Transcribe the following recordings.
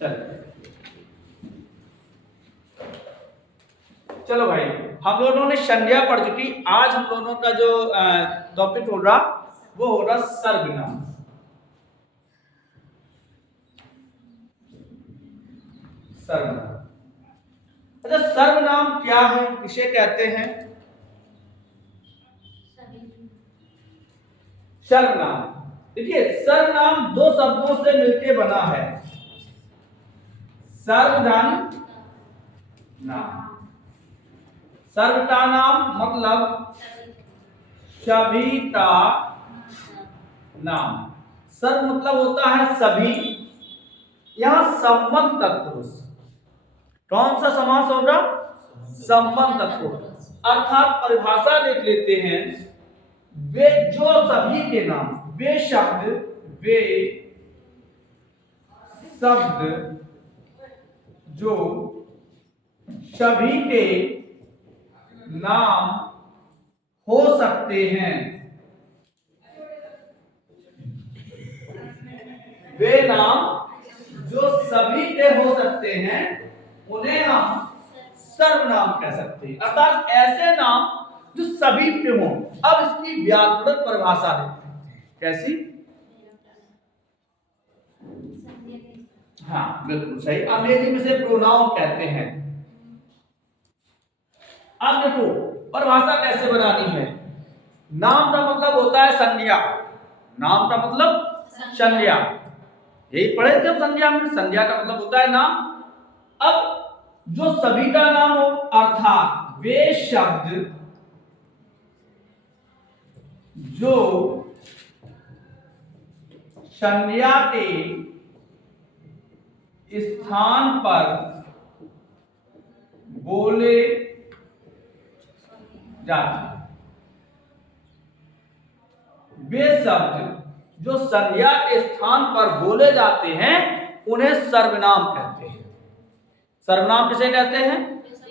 चलो भाई, हम लोगों ने संज्ञा पढ़ चुकी। आज हम लोगों का जो टॉपिक हो रहा वो हो रहा सर्वनाम। सर्वनाम, अच्छा सर्वनाम क्या है, किसे कहते हैं? सर्वनाम, देखिए सर्वनाम दो शब्दों से मिलकर बना है। सर्वधन नाम, सर्व का नाम मतलब सभी का नाम। सर्व मतलब होता है सभी, यहां संबंध तत्पुरुष। कौन सा समास होगा? संबंध तत्पुरुष। अर्थात परिभाषा देख लेते हैं, वे जो सभी के नाम, वे शब्द जो सभी के नाम हो सकते हैं, वे नाम जो सभी के हो सकते हैं उन्हें हम सर्वनाम कह सकते हैं। अर्थात ऐसे नाम जो सभी के हों। अब इसकी व्याकरणिक परिभाषा देखते हैं, कैसी? हाँ बिल्कुल सही, अंग्रेजी में से प्रोनाउन कहते हैं। अब देखो परिभाषा कैसे बनानी है। नाम का मतलब होता है संज्ञा। नाम का मतलब संज्ञा, यही पढ़े थे संज्ञा में। संज्ञा का मतलब होता है नाम। अब जो सभी का नाम हो, अर्थात वे शब्द जो संज्ञा के स्थान पर बोले जाते हैं, वे शब्द जो संज्ञा के स्थान पर बोले जाते हैं उन्हें सर्वनाम कहते हैं। सर्वनाम किसे कहते हैं?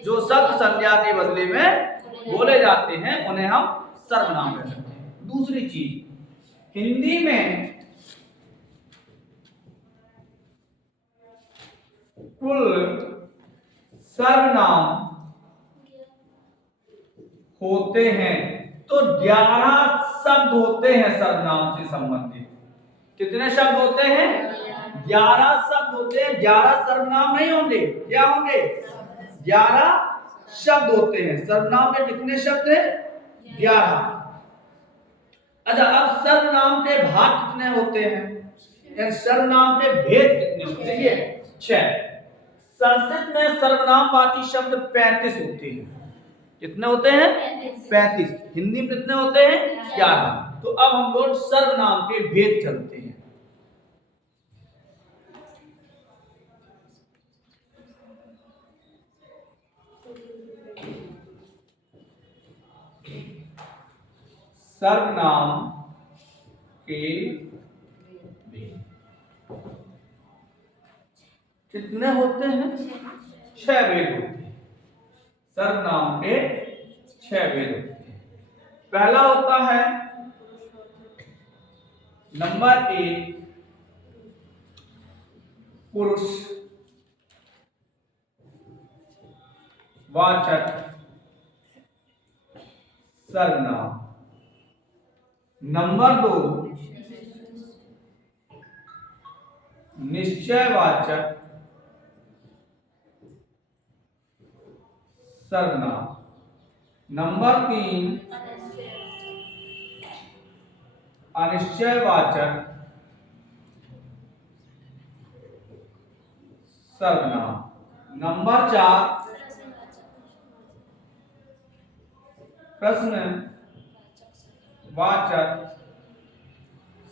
जो शब्द संज्ञा के बदले में बोले जाते हैं उन्हें हम सर्वनाम कहते हैं। दूसरी चीज, हिंदी में कुल सर्वनाम होते हैं तो 11 शब्द होते हैं सर्वनाम से संबंधित। कितने शब्द होते हैं? 11 शब्द होते हैं। 11 सर्वनाम नहीं होंगे, क्या होंगे? 11 शब्द होते हैं। सर्वनाम में कितने शब्द हैं? 11। अच्छा, अब सर्वनाम के भाग कितने होते हैं? सर्वनाम के भेद कितने होते हैं? ये 6। संस्कृत में सर्वनामवाची शब्द 35 होते हैं। कितने होते हैं? 35। हिंदी में कितने होते हैं? 11। तो अब हम लोग सर्वनाम के भेद चलते हैं। सर्वनाम के भेद कितने होते हैं? 6 भेद होते हैं। सर्वनाम के 6 भेद होते हैं। पहला होता है नंबर 1 पुरुष वाचक सर्वनाम। नंबर 2 निश्चयवाचक सर्वनाम। नंबर 3 अनिश्चयवाचक सर्वनाम। नंबर 4 प्रश्नवाचक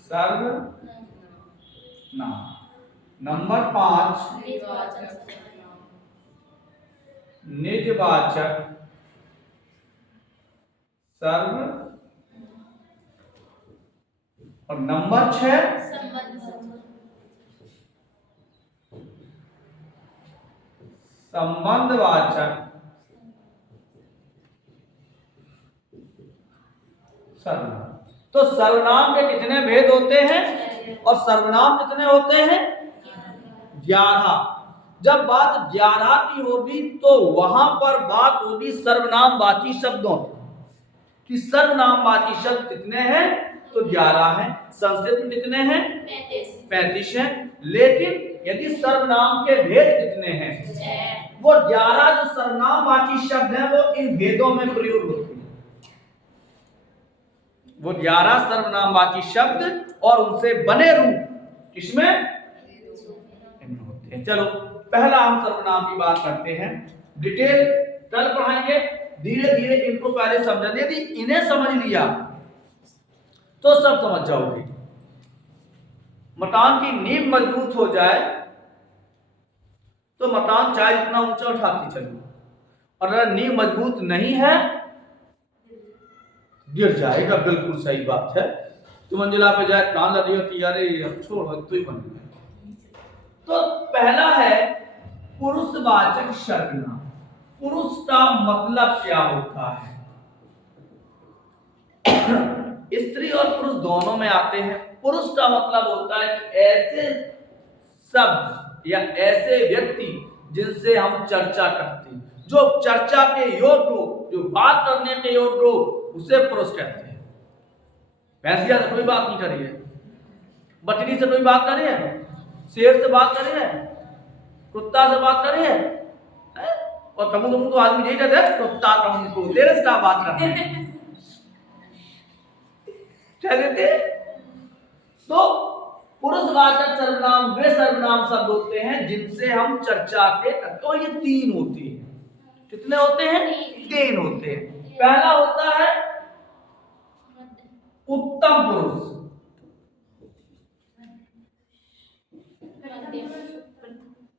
सर्वनाम। नंबर 5 निजवाचक सर्वनाम। और नंबर 6 संबंधवाचक सर्वनाम। तो सर्वनाम के कितने भेद होते हैं और सर्वनाम कितने होते हैं? 11। जब बात 11 की होगी तो वहां पर बात होगी सर्वनामवाची शब्दों कि सर्वनामवाची शब्द कितने हैं, तो 11 हैं। संस्कृत में कितने हैं, 35 हैं। लेकिन यदि सर्वनाम के भेद कितने हैं, वो 11 जो सर्वनामवाची शब्द हैं वो इन भेदों में प्रयोग होते हैं। वो 11 सर्वनामवाची शब्द और उनसे बने रूप किसमें, इनमें होते हैं। चलो पहला हम सर्वनाम की बात करते हैं। डिटेल कल पढ़ाएंगे, धीरे धीरे इनको पहले समझ, यदि इन्हें समझ लिया तो सब समझ जाओगे। मकान की नींव मजबूत हो जाए तो मकान चाहे इतना ऊंचा उठाती चलो, और अगर नींव मजबूत नहीं है गिर जाएगा। बिल्कुल सही बात है। तो मंजिला पे जाए कान लगी होती, अरे अब छोड़ तो ही बन गया। तो पहला है पुरुषवाचक सर्वनाम। पुरुष का मतलब क्या होता है? स्त्री और पुरुष दोनों में आते हैं। पुरुष का मतलब होता है कि ऐसे शब्द या ऐसे व्यक्ति जिनसे हम चर्चा करते हैं, जो चर्चा के योग्य हो, जो बात करने के योग्य हो, उसे पुरुष कहते हैं। भैंसिया से कोई बात नहीं करी है, बकरी से कोई बात करी है, शेर से बात करी है, कुत्ता से बात करी है, और तुम तो आदमी नहीं कहते कुत्ता को तेरे से बात करते हैं क्या देते। तो पुरुषवाचक सर्वनाम वे सर्वनाम शब्द होते हैं जिनसे हम चर्चा के, तो ये 3 होते हैं। कितने होते हैं? 3 होते हैं। पहला होता है उत्तम पुरुष,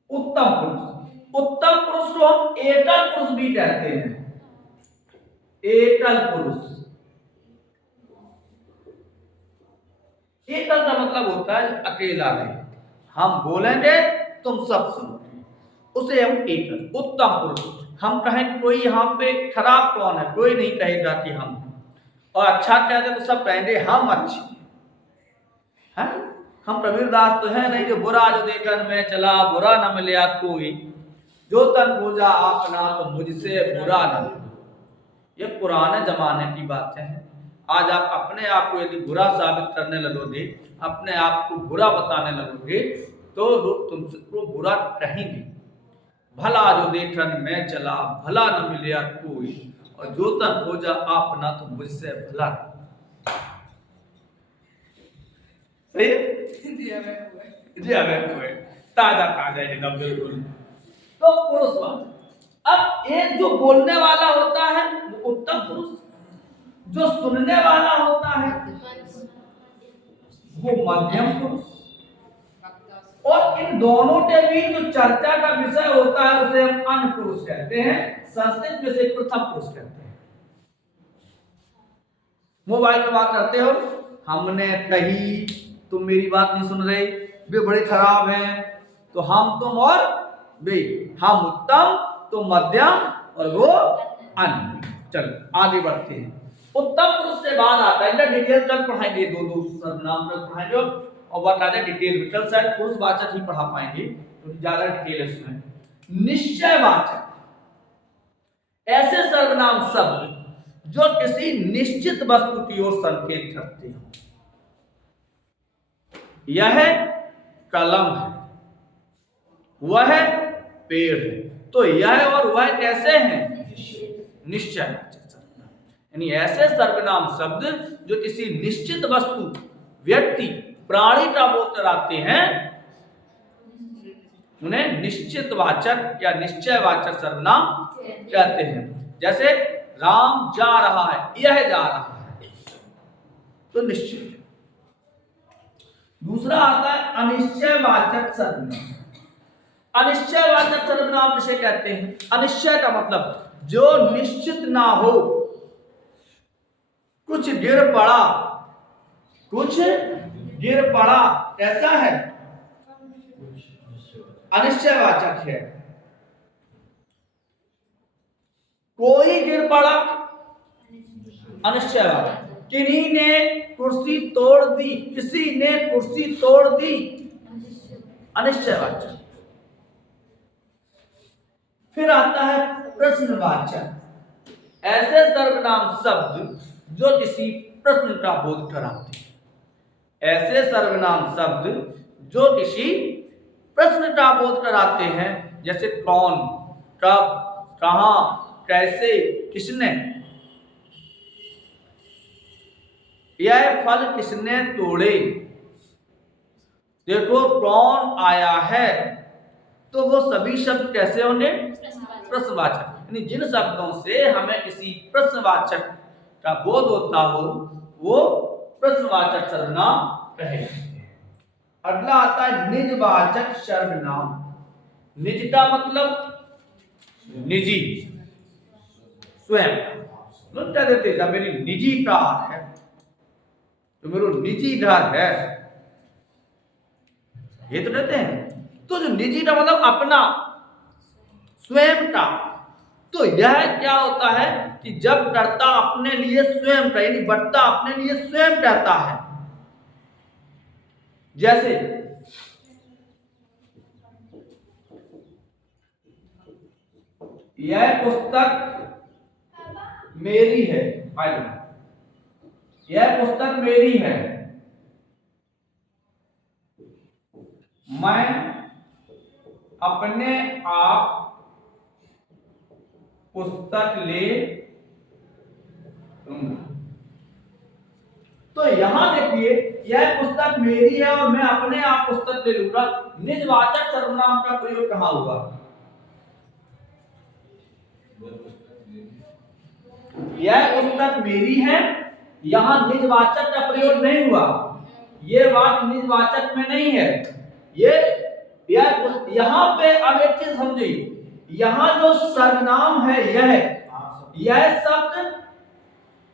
उत्तम पुरुष। उत्तम पुरुष को हम एकल पुरुष भी कहते हैं। एकल पुरुष, एकल का मतलब होता है अकेला है, हम बोलेंगे तुम सब सुनोगे, उसे हम एकल। उत्तम पुरुष, हम कहें कोई यहाँ पे खराब कौन है, कोई नहीं कहेगा कि हम, और अच्छा कहते तो सब कहेंगे हम अच्छे हैं। हम कबीरदास तो है नहीं जो बुरा जो देखन में चला, बुरा न मिले कोई, जो तन पूजा अपना तो मुझसे बुरा न मिले। ये पुराने जमाने की बातें हैं। आज आप अपने आप को यदि बुरा साबित करने लगोगे, अपने आप को बुरा बताने लगोगे, तो लोग तुमको बुरा कहेंगे। भला जो देखन में चला, भला न मिले कोई, और जो तन खोजा अपना तो मुझसे भला। सही है? ताजा ताजा एकदम बिल्कुल। तो पुरुषवाचक। अब एक जो बोलने वाला होता है वो उत्तम पुरुष, जो सुनने वाला होता है वो मध्यम पुरुष, और इन दोनों के बीच जो चर्चा का विषय होता है उसे हम अन्य पुरुष कहते हैं। संस्कृत में से प्रथम पुरुष कहते हैं। मोबाइल में बात करते हो, हमने कही, तुम मेरी बात नहीं सुन रहे, वे बड़े खराब हैं, तो हम तुम और वे, हम उत्तम तो मध्यम और वो अन्य। चलो आगे बढ़ते हैं। उत्तम पुरुष से बाद आता है, डिटेल कल पढ़ाएंगे, दो सर्वनाम कल पढ़ाएंगे और बता दें डिटेल। कल शायद पुरुषवाचक ही पढ़ा पाएंगे तो ज्यादा डिटेल इसमें। निश्चयवाचक, ऐसे सर्वनाम शब्द जो किसी निश्चित वस्तु की ओर संकेत करते हैं। यह कलम है, वह पेड़ है, तो यह और वह कैसे हैं? निश्चयवाचक सर्वनाम। यानी ऐसे सर्वनाम शब्द जो किसी निश्चित वस्तु, व्यक्ति, प्राणी का बोध कराते हैं, उन्हें निश्चितवाचक या निश्चयवाचक सर्वनाम कहते हैं। जैसे राम जा रहा है, यह जा रहा है, तो निश्चित। दूसरा आता है अनिश्चयवाचक सर्वनाम। अनिश्चयवाचक सर्वनाम किसे कहते हैं? अनिश्चय का मतलब जो निश्चित ना हो, कुछ गिर पड़ा, कुछ गिर पड़ा, कैसा है? अनिश्चयवाचक है। कोई गिर पड़ा, अनिश्चयवाचक। किन्हीं ने कुर्सी तोड़ दी, किसी ने कुर्सी तोड़ दी, अनिश्चयवाचक। फिर आता है प्रश्नवाचक, ऐसे सर्वनाम शब्द जो किसी प्रश्न का बोध कराते हैं। ऐसे सर्वनाम शब्द जो किसी प्रश्न का बोध कराते हैं, जैसे कौन, कब, कहां, कैसे, किसने। यह फल किसने तोड़े, देखो कौन आया है, तो वो सभी शब्द कैसे होंगे, प्रश्नवाचक। यानी जिन शब्दों से हमें किसी प्रश्नवाचक का बोध होता हो वो प्रश्नवाचक सर्वनाम कहे। अगला आता है निजवाचक सर्वनाम। निज का मतलब निजी, स्वयं। लोग क्या देते हैं, मेरी निजी कार है, तो मेरा निजी घर है, ये तो कहते हैं। तो जो निजी का मतलब अपना, स्वयं का, तो यह क्या होता है कि जब कर्ता अपने लिए स्वयं का, यानी बट्टा अपने लिए स्वयं कहता है। जैसे यह पुस्तक मेरी है, यह पुस्तक मेरी है, मैं अपने आप पुस्तक ले लूंगा। तो यहां देखिए, यह पुस्तक मेरी है और मैं अपने आप पुस्तक ले लूंगा। निजवाचक सर्वनाम का प्रयोग कहां हुआ, यह पुस्तक मेरी है, यहां निजवाचक का प्रयोग नहीं हुआ। यह वाक्य निजवाचक में नहीं है। यहां पे अब एक चीज समझिए, यहां जो सर्वनाम है यह शब्द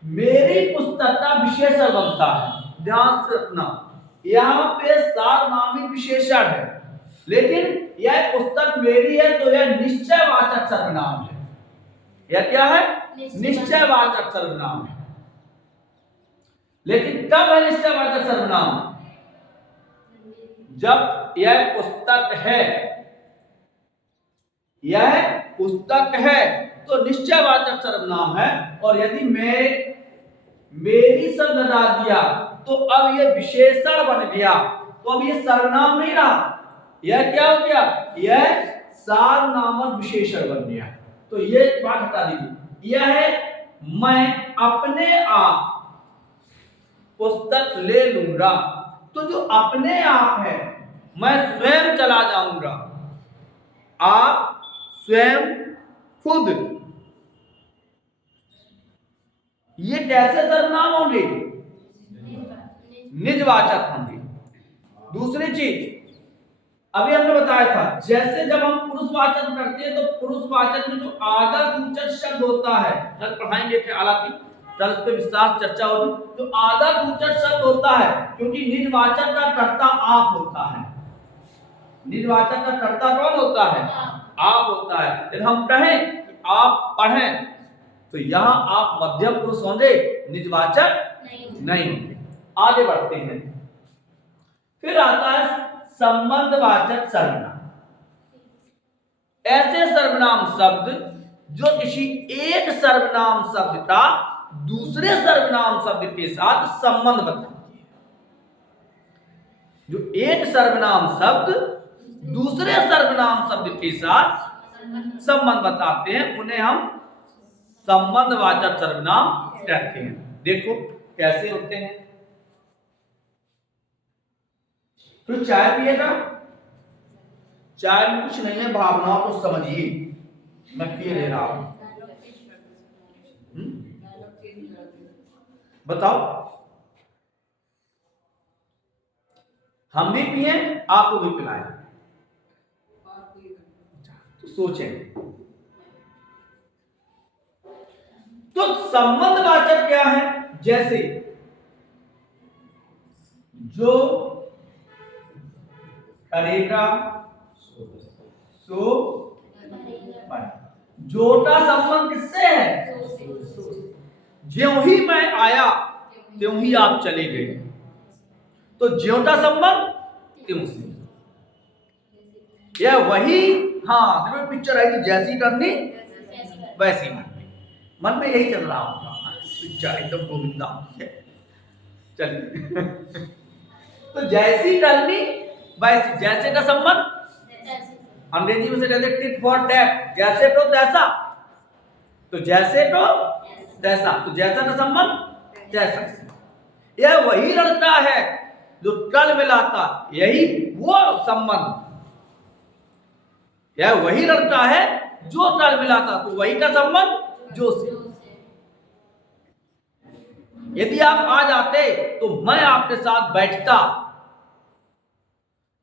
मेरी पुस्तक का विशेषण बनता है। ध्यान से रखना, यहां पे सार्वनामिक विशेषण है, लेकिन यह पुस्तक मेरी है तो यह निश्चयवाचक सर्वनाम है। यह क्या है, निश्चयवाचक सर्वनाम है। लेकिन कब है निश्चयवाचक सर्वनाम, जब यह पुस्तक है, यह पुस्तक है तो निश्चयवाचक सर्वनाम है। और यदि मैं मेरी शब्द लगा दिया तो अब यह विशेषण बन गया, तो अब यह सर्वनाम नहीं रहा, यह क्या हो गया, यह सार्वनामक विशेषण बन गया। तो यह बात हटा दीजिए, यह है मैं अपने आप पुस्तक ले लूंगा। तो जो अपने आप है, मैं स्वयं चला जाऊंगा, आप, स्वयं, खुद, ये कैसे सर्वनाम होंगे, निजवाचक होंगे। दूसरी चीज अभी हमने बताया था, जैसे जब हम पुरुषवाचक करते हैं तो पुरुषवाचक में जो आदर सूचक शब्द होता है, कल पढ़ाएंगे कि हालांकि कल इस पे विस्तार चर्चा होगी। जो आदर सूचक शब्द होता है, क्योंकि निजवाचक का कर्ता आप होता है। निजवाचक का कर्ता कौन होता है, आप होता है। यदि हम कहें कि आप पढ़ें तो यहां आप मध्यम पुरुष होंगे, निजवाचक नहीं होंगे। आगे बढ़ते हैं। फिर आता है संबंधवाचक सर्वनाम। ऐसे सर्वनाम शब्द जो किसी एक सर्वनाम शब्द का दूसरे सर्वनाम शब्द के साथ संबंध बताती है। जो एक सर्वनाम शब्द दूसरे सर्वनाम शब्द के साथ संबंध बताते हैं, उन्हें हम संबंधवाचक सर्वनाम कहते हैं। देखो कैसे होते हैं। तो चाय पिएगा, चाय में कुछ नहीं है, भावनाओं को समझिए, मैं पिए ले रहा हूं। बताओ, हम भी पिए, आपको भी पिलाएं, तो सोचें। तो संबंधवाचक क्या है, जैसे जो करेगा सो पाएगा। जो का संबंध किससे है, ज्यों ही मैं आया त्यों ही आप चले गए, तो ज्यों का संबंध त्यों से। यह वही हाँ, देखो पिक्चर आई थी जैसी करनी वैसी करनी, मन में यही चल रहा होगा, पिक्चर एकदम गोविंदा है। चलिए तो जैसी करनी वैसी, जैसे का संबंध अंग्रेजी में से कहते हैं टिट फॉर टैट, जैसे तो तैसा, तो जैसे तो तैसा, तो जैसा का संबंध तैसा। यह वही लड़का है जो टल मिलाता, यही वो संबंध, यह वही लड़का है जो टल मिलाता, तो वही का संबंध जो से। यदि आप आ जाते तो मैं आपके साथ बैठता,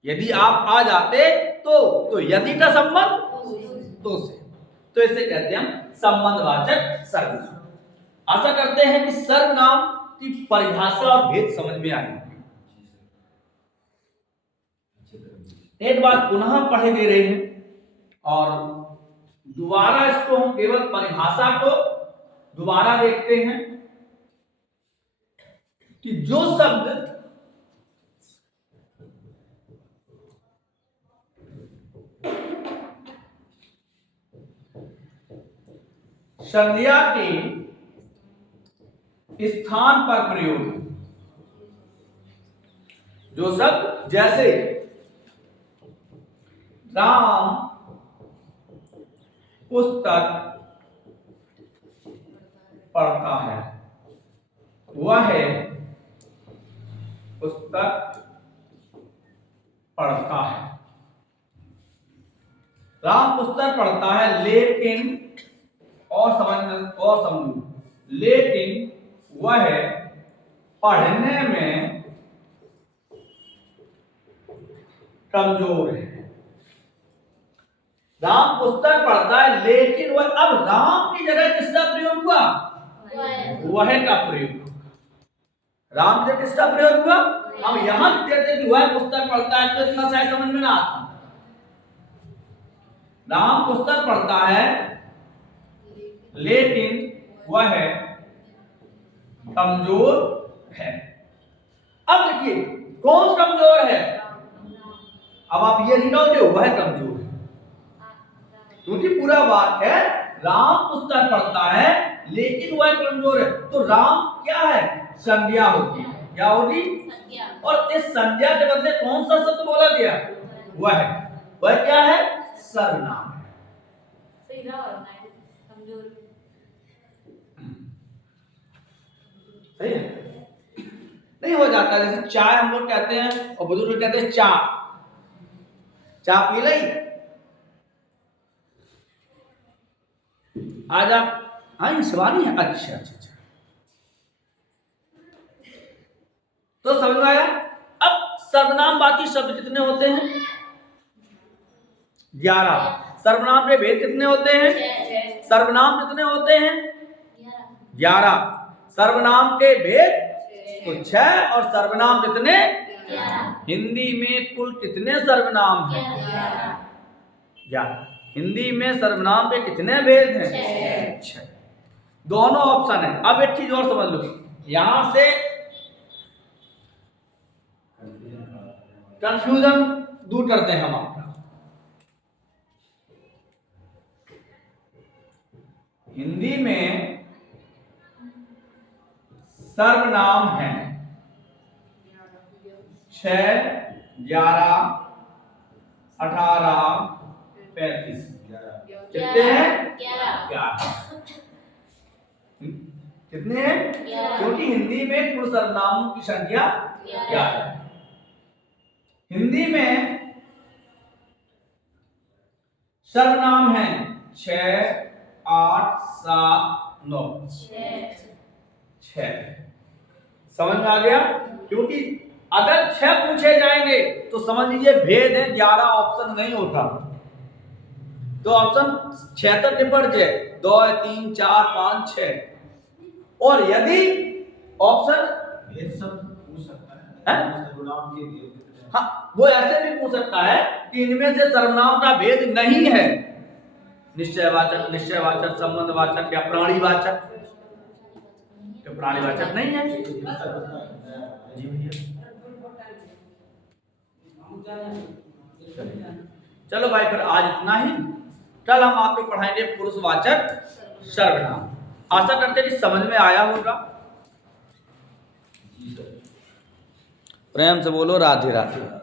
यदि आप आ जाते तो यदि का संबंध तो से, तो इसे कहते हैं हम संबंधवाचक सर्वनाम। आशा करते हैं कि सर्वनाम की परिभाषा और भेद समझ में आई। एक बात पुनः पढ़े दे रहे हैं और दोबारा इसको हम केवल परिभाषा को दोबारा देखते हैं कि जो शब्द संज्ञा के स्थान पर प्रयोग, जो शब्द जैसे राम पुस्तक पढ़ता है, वह पुस्तक पढ़ता है। राम पुस्तक पढ़ता है, लेकिन और समझो, लेकिन वह पढ़ने में कमजोर है। राम पुस्तक पढ़ता है, लेकिन वह, अब राम की जगह किसका प्रयोग हुआ? वह का प्रयोग। राम की जगह किसका प्रयोग हुआ? हम यहां कहते कि वह पुस्तक पढ़ता है, तो इतना शायद समझ में ना आता। राम पुस्तक पढ़ता है लेकिन वह कमजोर है। अब देखिए कौन कमजोर है? अब आप ये लिखोगे वह कमजोर है, क्योंकि पूरा वाक्य है राम पुस्तक पढ़ता है लेकिन वह कमजोर है। तो राम क्या है? संज्ञा होगी। क्या होगी? और इस संज्ञा के बदले कौन सा शब्द बोला गया? वह क्या है? सर्वनाम है। सही है? नहीं हो जाता, जैसे चाय हम लोग कहते हैं और बुजुर्ग कहते हैं चा, चा पी ली आज आप, हाँ शिवानी है, अच्छा अच्छा अच्छा, तो समझ में आया। अब सर्वनाम बाकी शब्द कितने होते हैं? 11। सर्वनाम के भेद कितने होते हैं? सर्वनाम कितने होते हैं? 11। सर्वनाम के भेद तो 6 और सर्वनाम कितने? 11। हिंदी में कुल कितने सर्वनाम हैं? 11। हिंदी में सर्वनाम के कितने भेद हैं? 6। दोनों ऑप्शन है। अब एक चीज और समझ लो, यहां से कंफ्यूजन दूर करते हैं हम आपका। हिंदी में सर्वनाम है 6, 11, 18, 35। कितने हैं? 11। कितने हैं? क्योंकि हिंदी में कुल सर्वनामों की संख्या 11 है। हिंदी में सर्वनाम है 6, 8, 7, 9। 6 समझ में आ गया? क्योंकि अगर 6 पूछे जाएंगे तो समझ लीजिए भेद है, 11 ऑप्शन नहीं होता। तो ऑप्शन 6 तक निपट जाए, 2, 3, 4, 5, 6। और यदि ऑप्शन भेद सब पूछ सकता है, सर्वनाम के भेद, हाँ वो ऐसे भी पूछ सकता है कि इनमें से सर्वनाम का भेद नहीं है, निश्चयवाचक, निश्चयवाचक, संबंधवाचक या प्राणीवाचक। तो प्राणीवाचक नहीं है जी भैया। चलो भाई फिर आज इतना ही। कल हम आपको पढ़ाएंगे पुरुषवाचक सर्वनाम। आशा करते हैं कि समझ में आया होगा। प्रेम से बोलो राधे राधे।